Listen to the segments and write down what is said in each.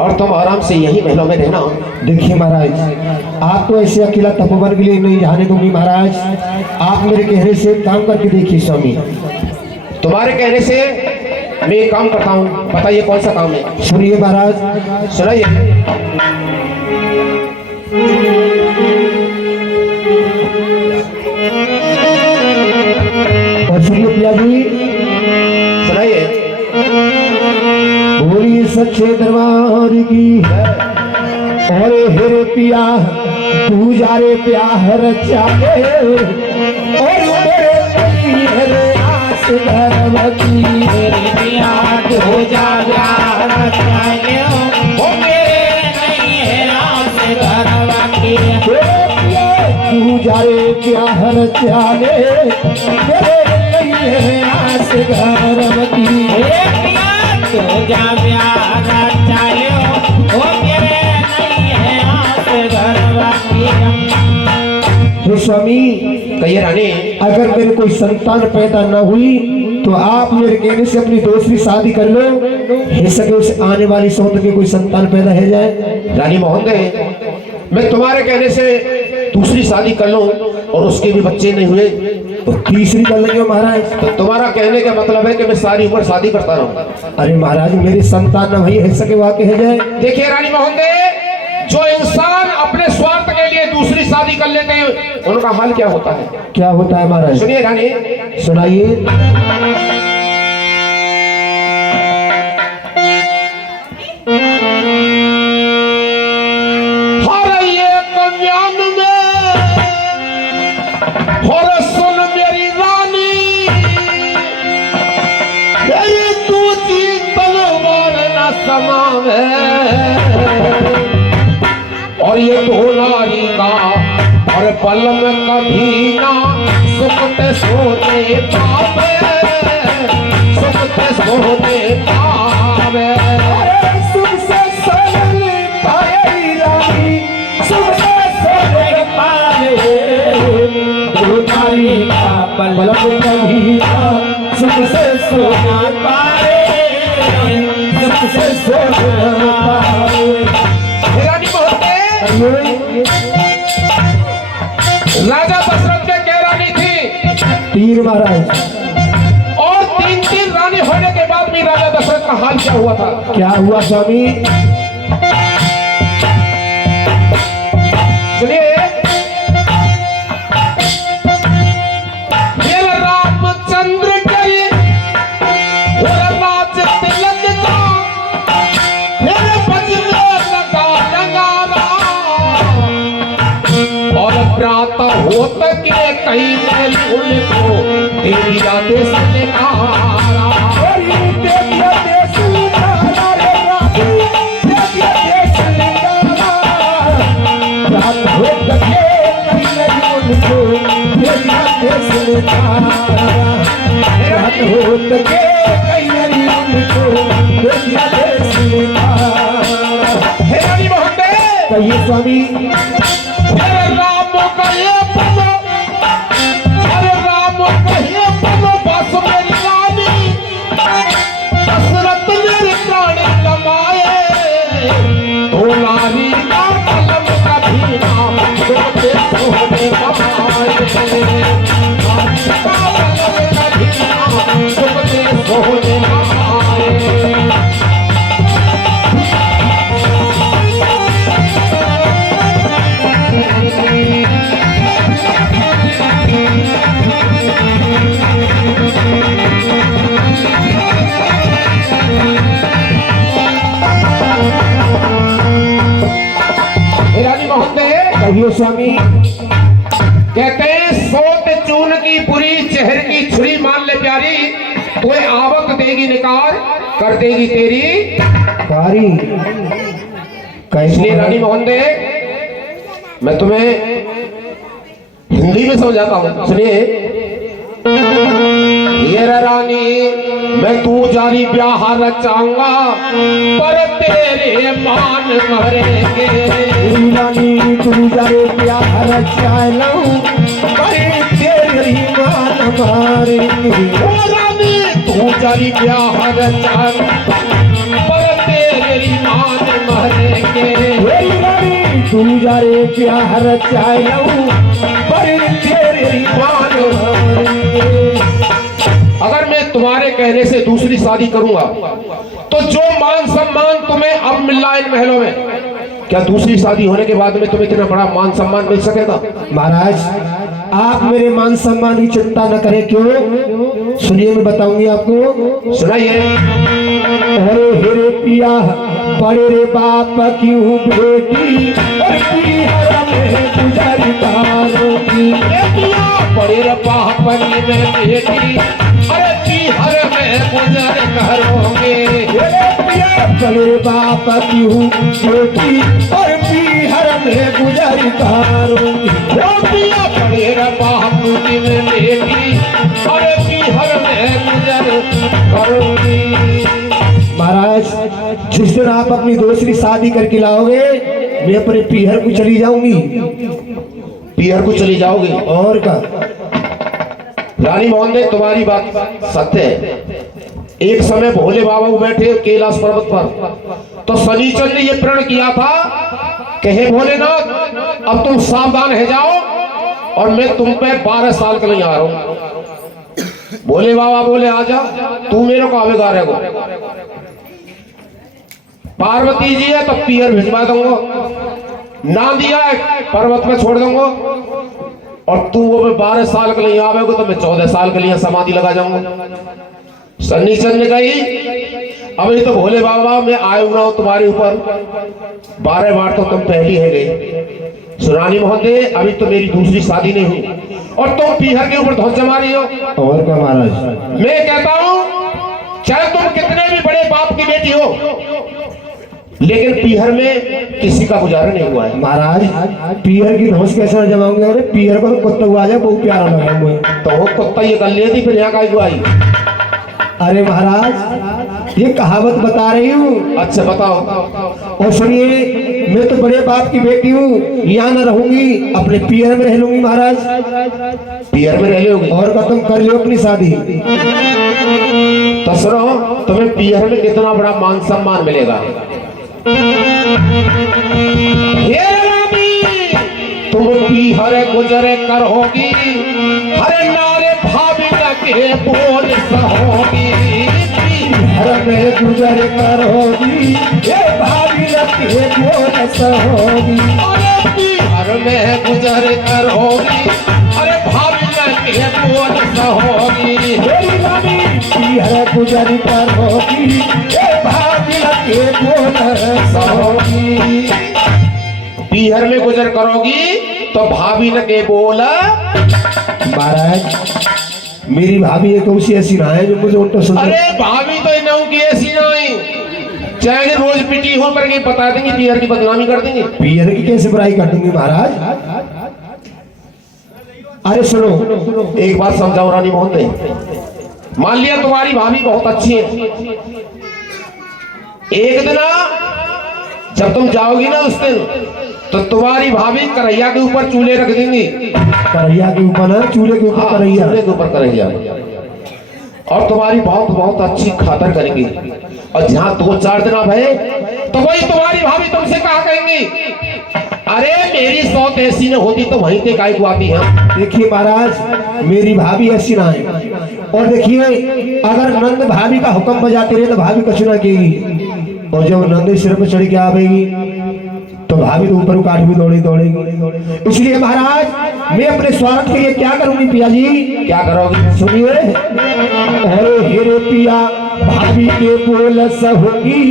और तुम आराम से यही महलों में रहना। देखिए महाराज, आप तो ऐसे अकेला तपोवन के लिए नहीं जाने दूंगी महाराज। आप मेरे कहने से काम करके देखिए स्वामी। तुम्हारे कहने से मैं एक काम करता हूँ, बताइए कौन सा काम है? सुनिए महाराज, सुनाइए। और सुनिए पिया जी, सुनाइए। बोलिए सच्चे दरबार की और हेरे पिया तू जा रे प्यार चाहे और मेरे आस भगवती मेरी पिया हो जा प्यार चाहे ओ मेरे नहीं है आस भगवती तू जा रे प्यार चाहे मेरे नहीं है आस भगवती तो जा प्यार चाहे ओ मेरे नहीं है आस भगवती। हे स्वामी, कहिए रानी। अगर मेरे कोई संतान पैदा न हुई तो आप मेरे कहने से अपनी दूसरी शादी कर लो। हो सके उस आने वाली सौत में कोई संतान पैदा हो जाए। रानी मोहन, मैं तुम्हारे कहने से दूसरी शादी कर लूं और उसके भी बच्चे नहीं हुए तो तीसरी कर लेंगे महाराज। तो तुम्हारा कहने का मतलब है कि मैं सारी उम्र शादी करता रहूं? अरे महाराज, मेरी संतान न भई हो सके वाकई हो जाए। देखिए रानी मोहन, जो इंसान अपने स्वार्थ के लिए दूसरी शादी कर लेते हैं उनका हाल क्या होता है? क्या होता है महाराज? सुनिए रानी। सुनाइए। हर एक म्यान में हर सुन मेरी रानी, मेरी दूजी तलवार न समावे और ये ढोलारी का और पल में कभी ना सुखते सोते पावे, सुखते सोते पावे। सुख से सोने पाए रानी, सुख से सोने पाए ढोलारी का पलक कभी ना सुख से सोना पाए, सुख से सोना पाए। रानी मोहन, राजा दशरथ के क्या रानी थी? 3 महाराज। और 3 रानी होने के बाद भी राजा दशरथ का हाल क्या हुआ था? क्या हुआ स्वामी? सुनिए। मेरे रामचंद्र के राज तिलक का मेरे बजने लगा नगारा और प्रातः होत के कहीं मेल उनको तेरी आदेश निकारा। हे रानी मोहन, कहिए स्वामी। अरे राम कहिए पलो, अरे राम कहिए पलो बस मेरी रानी, दशरथ मेरे प्राण लमाए तो नारी का कलम कभी ना सोते सोने कमाए, नारी का कलम कभी ना सोते सोने कमाए। रानी मोहन, कहिए स्वामी। कहते हैं सोत चून की पूरी चेहर की छुरी मान ले प्यारी, तो आवक देगी निकार कर देगी तेरी कारी। इसलिए रानी मोहन, मैं तुम्हें हिंदी में समझाता हूँ, सुनिए। ये रानी, मैं तू जारी ब्याह रचाऊंगा पर तेरे मान मरेंगे। रानी तू जारी ब्याह रचा लूं पर तेरे तेरी मान मारेंगे। ओ रानी तू जारी ब्याह रचान पर तेरी मान मारेंगे। तेरी रानी तू जारे प्यार चाहूं पर तेरी मान मारेंगे। अगर मैं तुम्हारे कहने से दूसरी शादी करूंगा तो जो मान सम्मान तुम्हें अब मिल रहा है इन महलों में, क्या दूसरी शादी होने के बाद में तुम्हें इतना बड़ा मान सम्मान मिल सकेगा? महाराज आप मेरे मान सम्मान की चिंता न करें। क्यों? सुनिए मैं बताऊंगी आपको। सुनाइए। अरे हेरे पिया बड़े रे बाप क्यों बेटी और पिया में गुजारी तारोगी। बड़े बापनी में बेटी अरे पीहर में गुजर करोगे। बड़े बाप क्यों बेटी और पिया में गुजारी तारोगी। बड़े बापनी में बेटी अरे पीहर में गुजर करोगी। महाराज जिस दिन आप अपनी दूसरी शादी करके लाओगे मैं अपने पीहर को चली जाऊंगी। पीहर को चली जाओगे? और का रानी मोहन तुम्हारी बात सत्य है। एक समय भोले बाबा बैठे कैलाश पर्वत पर, तो शनिचर ने यह प्रण किया था कि हे भोलेनाथ अब तुम सावधान है जाओ और मैं तुम पे 12 साल के लिए आ रहा हूं। भोले बाबा बोले आजा, तू मेरे को आवेगा रहेगा। पार्वती जी है तो पीहर भिजवा दूंगा, ना दिया है पर्वत में छोड़ दूंगा, और तू वो 12 साल के लिए आवेगा तो मैं 14 साल के लिए समाधि लगा जाऊंगा। शनिचर ने कही अभी तो भोले बाबा मैं आया हूं तुम्हारे ऊपर, 12 बार तो तुम पहली है गए। सुरानी मोहन दे अभी तो मेरी दूसरी शादी नहीं हुई और तुम पीहर के ऊपर धौस जमा रही हो। और क्या महाराज? मैं कहता हूं चाहे तुम कितने भी बड़े बाप की बेटी हो, लेकिन पीहर में किसी का गुजारा नहीं हुआ है। महाराज पीहर की धौस कैसे जमाऊंगे? अरे पीहर को तो कुत्ता हुआ जाए बहुत प्यारा लगा मुझे। तो वो कुत्ता ये कर लिया थी फिर यहाँ का गुआई। अरे महाराज ये कहावत बता रही हूँ। अच्छा बताओ। और सुनिए मैं तो बड़े बाप की बेटी हूँ, यहाँ न रहूंगी, अपने पीहर में रह लूंगी। महाराज पीहर में रह लोगे? और का तुम कर लो अपनी शादी। तो सुनो तुम्हें पीहर में कितना बड़ा मान सम्मान मिलेगा। तुम पीहर गुजरे करोगी, हरे नारे भाभी लगे बोल सहोगी। पीहर में गुजर करोगी ये भाभी लगे बोल सहोगी। अरे पीहर में गुजर करोगी अरे भाभी लगे बोल सहोगी। मेरी रानी पीहर गुजर करोगी ये भाभी लगे बोल सहोगी। पीहर में गुजर करोगी तो भाभी लगे बोल। महाराज मेरी भाभी एक उसी ऐसी ना है जो मुझे उल्टा सुन। अरे भाभी तो इन्हों की ऐसी नहीं, चाहे रोज पिटी हो पर के बता देंगे, पीहर की बदनामी कर देंगे। पीहर की कैसे बुराई कर दूंगी महाराज? अरे सुनो एक बात समझाओ रानी मोहन दे, मान लिया तुम्हारी भाभी बहुत अच्छी है, एक दिन जब तुम जाओगी ना उस दिन तो तुम्हारी भाभी करैया के ऊपर चूल्हे रख देंगी। करैया के ऊपर ना, चूल्हे के ऊपर करैया। चूल्हे के ऊपर करैया, और तुम्हारी बहुत बहुत अच्छी खातर करेंगी। और जहां 2-4 दिन अब है तो वही तुम्हारी भाभी तुमसे कहा कहेंगी अरे मेरी सौत ऐसी न होती तो वहीं पे काय को आती है। देखिए महाराज मेरी भाभी ऐसी ना है, और देखिए अगर नंद भाभी का हुक्म बजाते रहे तो भाभी कुछ ना कहेगी, और जब नंद सिर पर चढ़ के आवेगी तो भाभी तो ऊपर काट भी दौड़ेगी। इसलिए महाराज मैं अपने स्वागत के लिए क्या करूंगी पिया जी? क्या करोगी? सुनिए। अरे हेरे पिया भाभी के बोल सहोगी,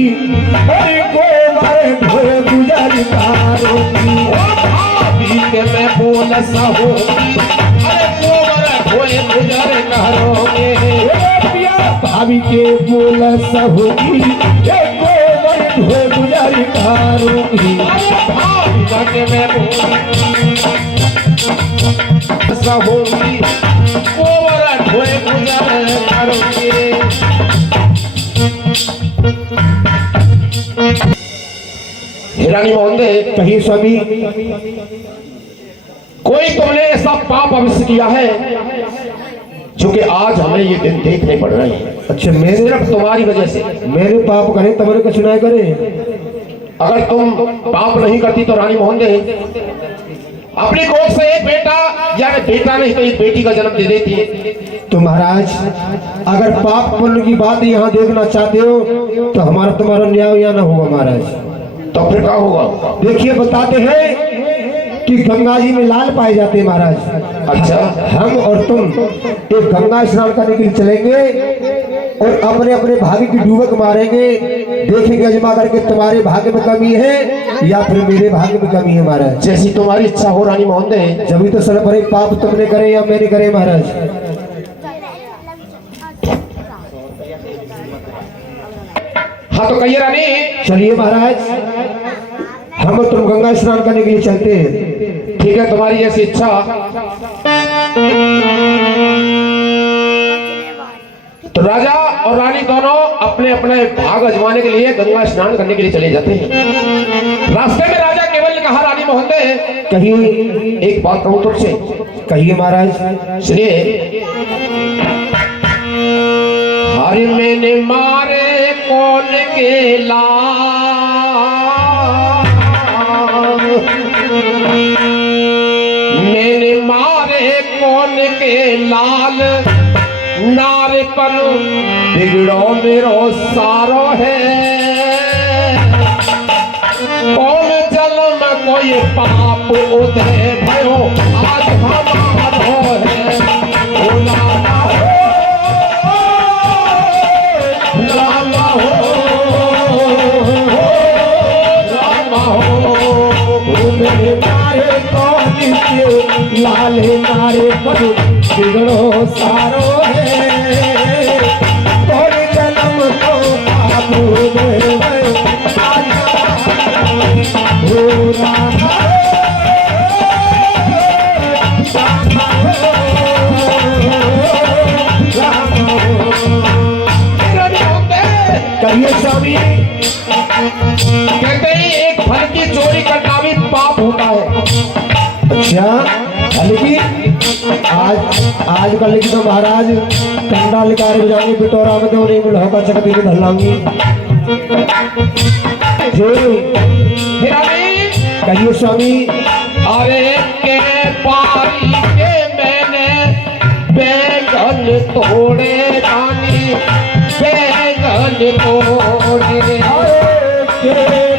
अरे गोबर ढोए गुजर करोगी। भाभी के मैं बोल सहोगी, अरे गोबर ढोए गुजर करोगे। भाभी के बोल सहोगी, गोबर ढोए गुजर करोगी। भाभी के मैं बोल सहोगी, गोबर ढोए गुजर करोगे। रानी मोहन दे कहीं स्वामी कोई तुमने ऐसा पाप अवश्य किया है जो कि आज हमें ये दिन देखने पड़ रहे हैं। अच्छा सिर्फ तुम्हारी वजह से। मेरे पाप करे तमने कुछ ना करे। अगर तुम पाप नहीं करती तो रानी मोहन दे अपनी कोख से एक बेटा या बेटा नहीं तो एक बेटी का जन्म दे देती। तो महाराज अगर पाप पुण्य की बात यहाँ देखना चाहते हो तो हमारा तुम्हारा न्याय यहाँ ना होगा महाराज। तो फिर क्या होगा? देखिए बताते हैं कि गंगा जी में लाल पाए जाते हैं महाराज। अच्छा। हम और तुम एक गंगा स्नान करने के लिए चलेंगे और अपने अपने भाग्य की डूबक मारेंगे, देखेंगे अजमा करके तुम्हारे भाग्य में कमी है या फिर मेरे भाग्य में कमी है महाराज। जैसी तुम्हारी इच्छा हो रानी मोहन दे। जब तो सर भरे पाप तुमने करे या मैंने करे महाराज। हाँ तो कहिए रानी। चलिए महाराज हम और तुम गंगा स्नान करने के लिए चलते हैं। ठीक है तुम्हारी जैसी इच्छा। तो राजा और रानी दोनों अपने अपने भाग अजमाने के लिए गंगा स्नान करने के लिए चले जाते हैं। रास्ते में राजा केवल ने कहा रानी मोहन दे कहिए एक बात कहूं तुमसे। कहिए महाराज। सुनिए। हरि मैंने मारे कौन के लाल, मैंने मारे कौन के लाल, नारे पर बिगड़ो मेरो सारो है। कौन जन्म कोई पाप उदय भयो आज हमारो है। मेरे मारे कौन के लाल नारे पर बिगड़ो सारो है। कौन जन्म को पाप उदय आज हो रामा कहिए स्वामी। कहते हैं एक फल की चोरी करना भी पाप होता है। अच्छा लेकिन आज कल लेकिन तो महाराज कंडा लिकार बजाएंगे बिटोरा में तो नहीं मिल होगा चकती में धलाऊंगी। कहिए स्वामी। अरे के पारी के मैंने बैंगन तोड़े रानी, बैंगन तोड़े। के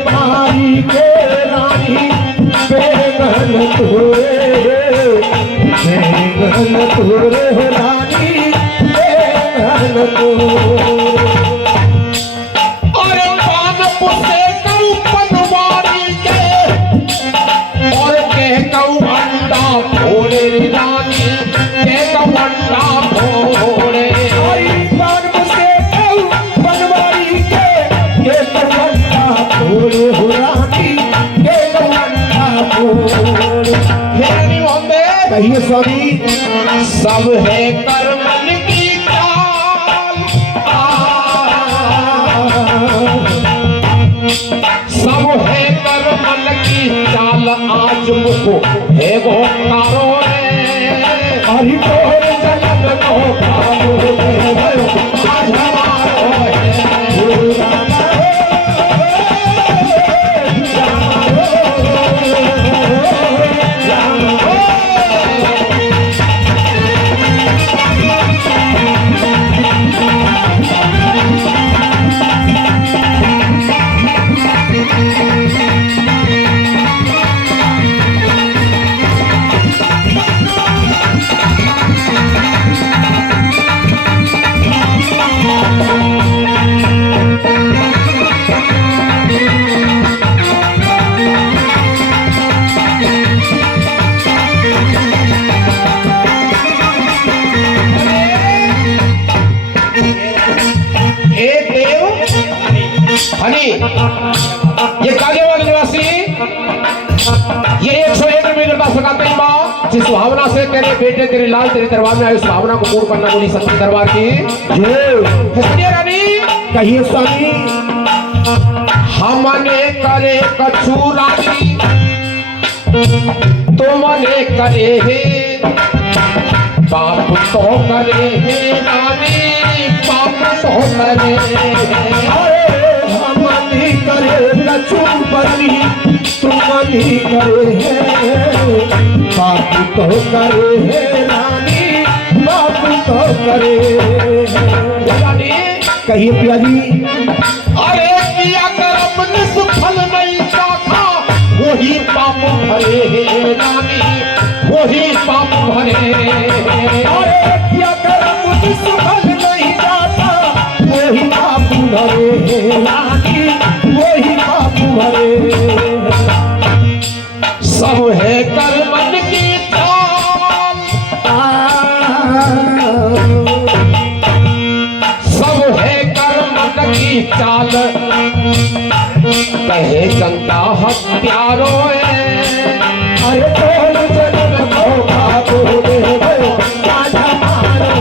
मारी के रानी बैंगन तोड़े, बैंगन तोड़े रानी बैंगन तोड़े। और पान पुसे कऊ पनवारी के और के कऊ अंडा फोड़े रानी, के कऊ अंडा फोड़े। पान पुसे कऊ पनवारी के कऊ अंडा फोड़े हो रानी, के कऊ अंडा फोड़े। कहिए स्वामी। सब है कर्मन की चाल, सब है कर्मन की चाल, आज मुझको है वो कारो हरि बोल जगत को कारो आज हमारो है। हनी ये कालियावाड़ निवासी ये 101 मीटर का सकाते माँ जिस भावना से तेरे बेटे तेरे लाल तेरे दरबार में आए उस भावना को पूर्ण करना बोली सच्ची दरबार की जय। रानी कहिए स्वामी। हमने करे कछु रानी तो मने करे है पाप तो करे है रानी, पाप तो करे अरे हम नहीं करे कछु बनी, तुम नहीं करे है पाप तो करे है रानी, पाप तो करे रानी। कहिए पिया जी। अरे किया कर्म निष्फल नहीं चाखा, वही पाप भरे है रानी, वही पाप भरे। अरे किया कर्म निष्फल नहीं जाता, वही पाप भरे है रानी, वही पाप भरे। सब है कर्मन की चाल, सब है कर्मन की चाल, कहे जनता हत्यारों अरे तोल जन्म धोखा बोले हो, राजा मारो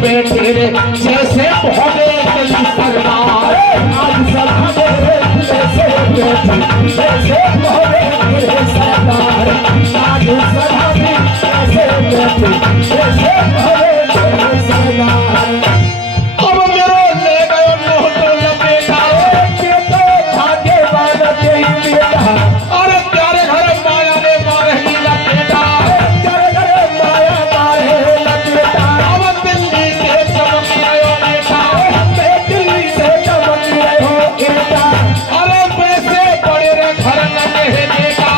बैठे रे जैसे भोले तेरी सरदार, आज सभा में जैसे बैठे जैसे भोले तेरे सरदार, आज सभा में जैसे बैठे जैसे भोले तेरे सरदार। अब मेरो ले गयो नोटो लपेटा, के तो भाग्यवान तेरी बेटा, अरे प्यारे घर माया ने मारे ही लपेटा, तेरे घर माया मारे लपेटा। अब दिल्ली से चमक रहो बेटा, मैं दिल्ली से चमक रहो बेटा, अरे पैसे बड़े रे घर लगे है बेटा,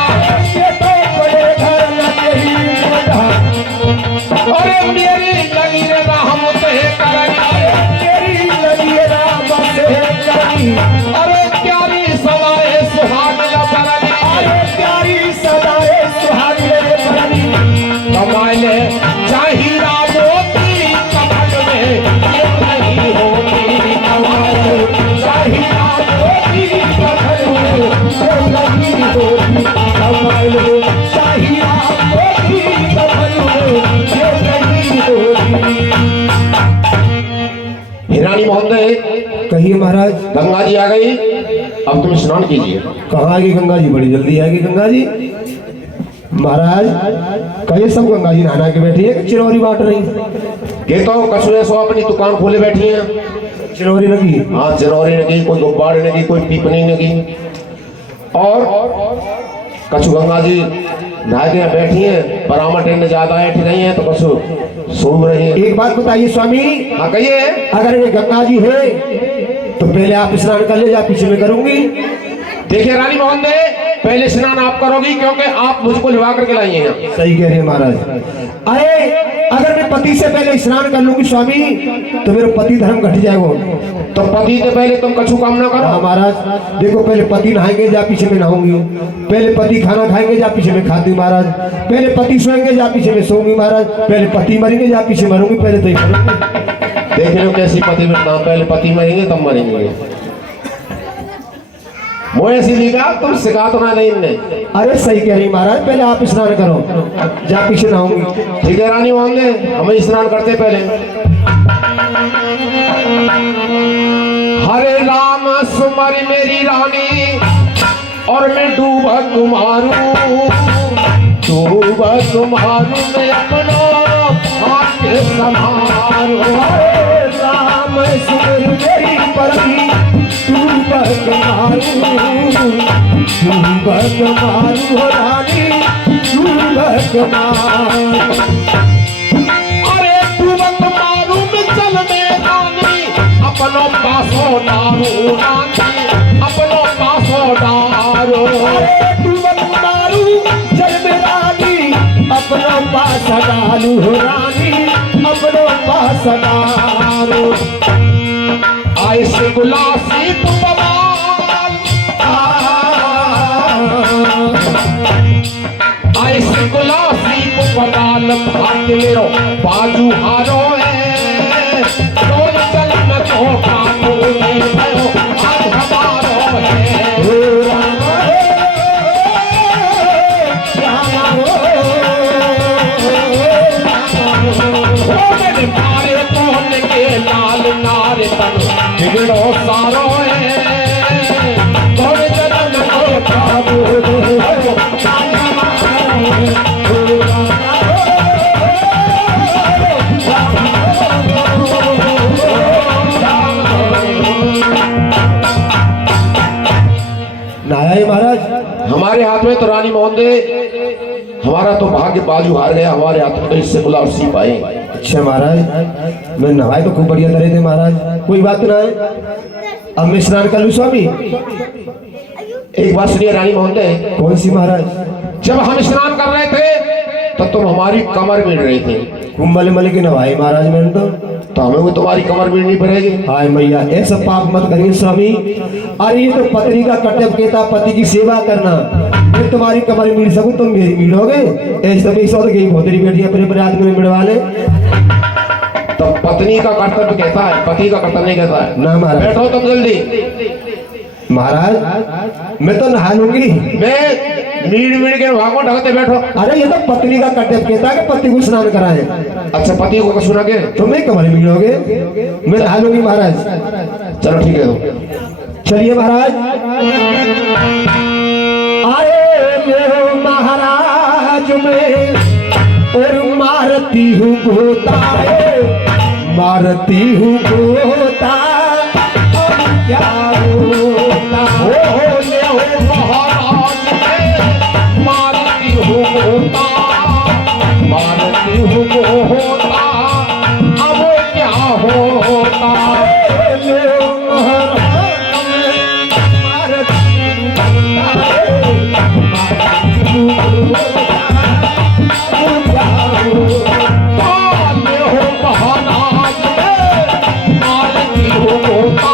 ये तो बड़े घर लगे ही बेटा। अरे मेरी लगी रे राम से करनी, तेरी लगी राम से करनी, अरे प्यारी सवाए सुहाग लबरनी, अरे प्यारी सदाए सुहागे बनी। कमाले चाहिरा मोती कमल में ये नहीं होती, कमाए चाहिए मोती कमल में ये नहीं होती, कमाए चाहिए मोती कमल में ये नहीं होती। हिरानी महोदय, कहिए महाराज। गंगा जी आ गई, अब तुम स्नान कीजिए। कहाँ आएगी गंगा जी? बड़ी जल्दी आएगी गंगा जी। महाराज कहिए, सब गंगा जी नहाना के बैठी है कि चिरौरी बांट रही? के तो कछुए सो अपनी दुकान खोले बैठी हैं। चिरौरी लगी? हाँ, चिरौरी लगी, कोई गुब्बारे लगी, कोई पीपनी लगी, और कछु गंगा जी नहा के बैठी हैं। परामा ट्रेन ज्यादा ऐठ रही हैं तो कछु सूम रही हैं। एक बात बताइए स्वामी, हाँ कहिए। अगर ये गंगा जी है तो पहले आप स्नान कर ले, जा पीछे में करूंगी। देखिए रानी महोदय, पहले स्नान आप करोगी क्योंकि आप मुझको लिवा करके लाई हैं। सही कह रहे हैं महाराज। अरे अगर मैं पति से पहले स्नान कर लूंगी स्वामी तो मेरा पति धर्म घट जाएगा। तो पति से पहले तुम कछु काम ना करो। हाँ महाराज, देखो पहले पति नहाएंगे, जा पीछे में नहाऊंगी। पहले पति खाना खाएंगे, जा पीछे में खाती महाराज। पहले पति सोएंगे, जा पीछे में सोऊंगी महाराज। पहले पति मरेंगे, जा पीछे मरूंगी। पहले तो ही देख लो कैसी पति वृत्ता, पहले पति मरेंगे तब मरेंगे। मोए सीधी का तुम सिखा तो ना नहीं इनने। अरे सही कह रही महाराज, पहले आप स्नान करो, जा पीछे नहाऊंगी। ठीक है रानी महोदय, हमें स्नान करते पहले। हरे राम सुमर मेरी रानी और मैं डूबक मारूं मैं अपनो भाग्य संभारूं। हरे राम सुमर मेरी परी डूबक मारू हो रानी डूबक मारू। अरे डूबक मारू में चल में रानी अपनो पासो डारू रानी अपनो पासो डारो। अरे डूबक मारू जल में रानी अपनो पास डालू हो रानी अपनो पास डालू। ऐसे गुलासी तू बवाल ऐसे गुलासी तू बवाल भाग्य मेरो बाजू हारो है तो चल न तो कामो नहीं भयो आज हमारो है। मेरे मारे कौन के लाल नारे तन बिगड़ो सारो है थोड़े जन्म को काबू नारायण महाराज हमारे हाथ में तो रानी मोहन दे हमारा तो भाग्य बाजू हार गया हमारे हाथ में तो इससे गुलाब सी पाए। अच्छा महाराज मैं नहाए तो खूब बढ़िया तरह थे महाराज कोई बात ना है। अब मैं स्नान कर लूं स्वामी। एक बात सुनिए रानी मोहन दे कौन सी महाराज? जब हम स्नान कर रहे थे तब तुम हमारी कमर मिल रही थी। कुंभल मल के नवाए महाराज मैंने तो हमें वो तुम्हारी कमर मिलनी पड़ेगी। हाय मैया ऐसा पाप मत करिए स्वामी। अरे ये तो पत्नी का कर्तव्य कहता पति की सेवा करना। मैं तुम्हारी कमर मिल सकूं तुम मेरी मिलोगे ऐसा भी सौ गई बहुत बेटियां अपने अपने आदमी में मिलवा ले। तो पत्नी का कर्तव्य कहता है पति का कर्तव्य नहीं कहता है। ना महाराज बैठो तुम जल्दी। महाराज मैं तो नहा लूंगी। मैं मीड़ के भागो ढकते बैठो। अरे ये तो पत्नी का कर्तव्य कहता है कि पति को स्नान कराएं। अच्छा पति को सुना के तुम्हें कमर मिलोगे मैं नहा लूंगी महाराज। चलो ठीक है तो चलिए महाराज। आए मेरो महाराज में और मारती हूँ गोता मारती हूँ गोता और क्या होता हो ले हो महाराज में मारती हूँ गोता मारती हूँ गोता अब क्या होता। ले महाराज में मारती हूँ गोता अब क्या होता। ले हो महाराज में मारती हूँ गोता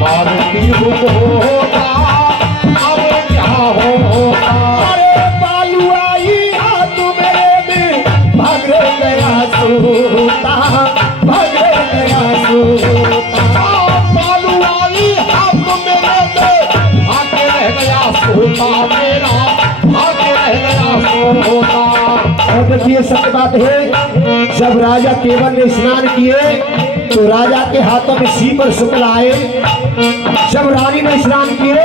मारती हूँ गोता अब क्या होता। अरे बालू आई हाथ मेरे में भाग गया सोता भाग गया सोता। बालू आई हाथ मेरे में आके रह गया सोता मेरा आके रह गया सोता। और देखिए सत्य बात है जब राजा केवल ने स्नान किए तो राजा के हाथों में सीप और शुक्ल आए। जब रानी ने स्नान किए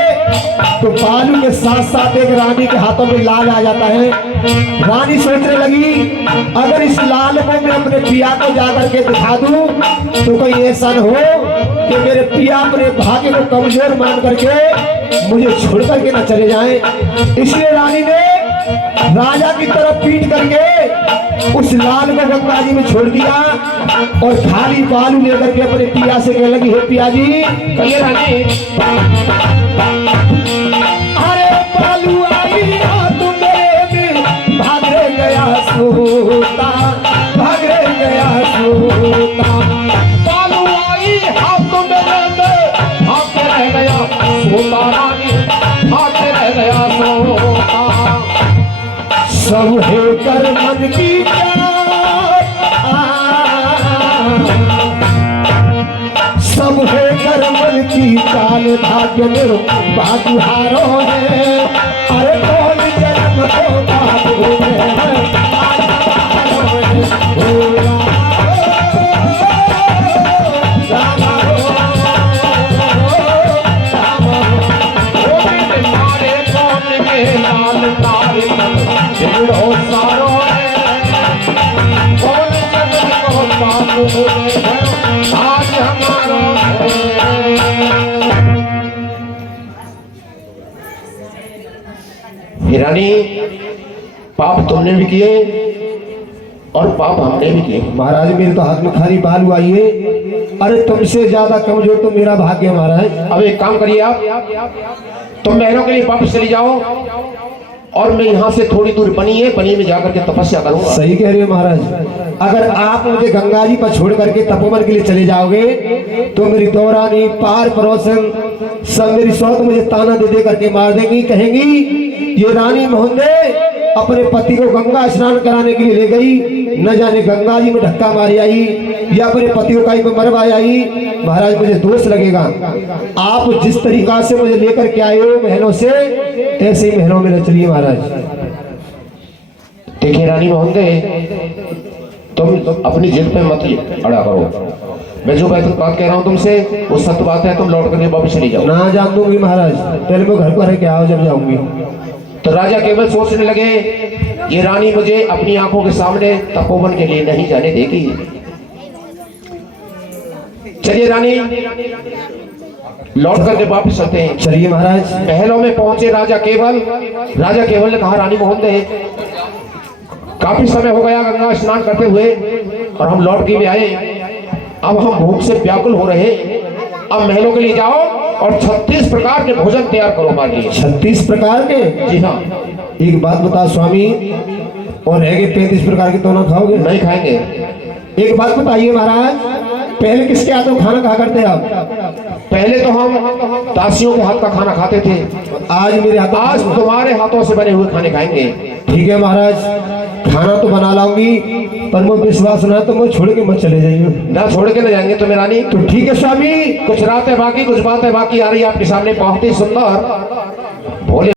तो बालू के साथ साथ एक रानी के हाथों में लाल आ जाता है। रानी सोचने लगी अगर इस लाल को मैं अपने पिया को जाकर के दिखा दूं तो कोई ऐसा न हो कि मेरे पिया अपने भाग्य को कमजोर मान करके मुझे छोड़ करके न चले जाएं। इसलिए रानी ने राजा की तरफ पीट करके उस लाल को गंगा जी में छोड़ दिया और खाली बालू लेकर के अपने पिया से कहने लगी हे पिया जी कहिए रानी। अरे बालू आई तुम में भाग गया सोता भाग गया सोता। बालू आई हाथ मेरे में आके रह गया सोता रानी आके रह गया सोता। सब है कर मन की प्यार सब है कर मन की चाल भाग्य मेरो बाजू हारो है। अरे कौन जन्म को बाबू है बाप आज हमारा रानी, पाप तुमने भी किए और पाप हमने भी किए। महाराज मेरे तो हाथ में खाली बाल हुआ है। अरे तुमसे ज्यादा कमजोर तो मेरा भाग्य है महाराज। अब एक काम करिए, आप तुम महलों के लिए वापस चली जाओ और मैं यहाँ से थोड़ी दूर बनी है, बनी में जाकर के तपस्या करूंगा। सही कह रहे हो महाराज। अगर आप मुझे गंगा जी पर छोड़ करके तपोवन के लिए चले जाओगे तो मेरी दौरानी पार पड़ोसन सब मेरी सौत मुझे ताना दे दे करके मार देंगी। कहेंगी ये रानी मोहंदे अपने पति को गंगा स्नान कराने के लिए ले गई, न जाने गंगा जी में धक्का मारी आई या अपने पति को कहीं पर मरवाई आई। महाराज मुझे दोष लगेगा। आप जिस तरीका से मुझे लेकर के आए हो महलों से, ऐसे ही महलों में चलिए महाराज। देखिए रानी मोहंदे, तुम अपनी जिद पे मत अड़ा करो। मैं जो बात कह रहा हूँ तुमसे वो सत्य बात है। तुम लौट करके वापस चली जाओ। ना जान दूंगी महाराज, पहले मैं घर पर रह के आओ जब जाऊंगी। तो राजा केवल सोचने लगे ये रानी मुझे अपनी आंखों के सामने तपोवन के लिए नहीं जाने देगी। चलिए रानी, लौट करके वापस चलते हैं। चलिए महाराज। महलों में पहुंचे राजा केवल। राजा केवल ने कहा रानी मोहंदे, काफी समय हो गया गंगा स्नान करते हुए और हम लौट के भी आए। अब हम भूख से व्याकुल हो रहे। अब महलों के लिए जाओ और 36 प्रकार के भोजन तैयार करो हमारे लिए। 36 प्रकार के? जी हाँ। एक बात बताओ स्वामी, और रह गए 35 प्रकार के तो ना खाओगे? नहीं खाएंगे। एक बात बताइए महाराज, पहले किसके हाथों खाना खा करते आप? पहले तो हम दासियों के हाथ का खाना खाते थे। आज मेरे हाथों? आज तुम्हारे हाथों से बने हुए खाने खाएंगे। ठीक है महाराज, खाना तो बना लाऊंगी, पर मुझे विश्वास ना तो मुझे छोड़ के मत चले जाइए। ना छोड़ के न जाएंगे तुम्हें रानी। तो ठीक है स्वामी। कुछ रातें बाकी, कुछ बातें बाकी आ रही है आपके सामने। बहुत ही सुंदर भोले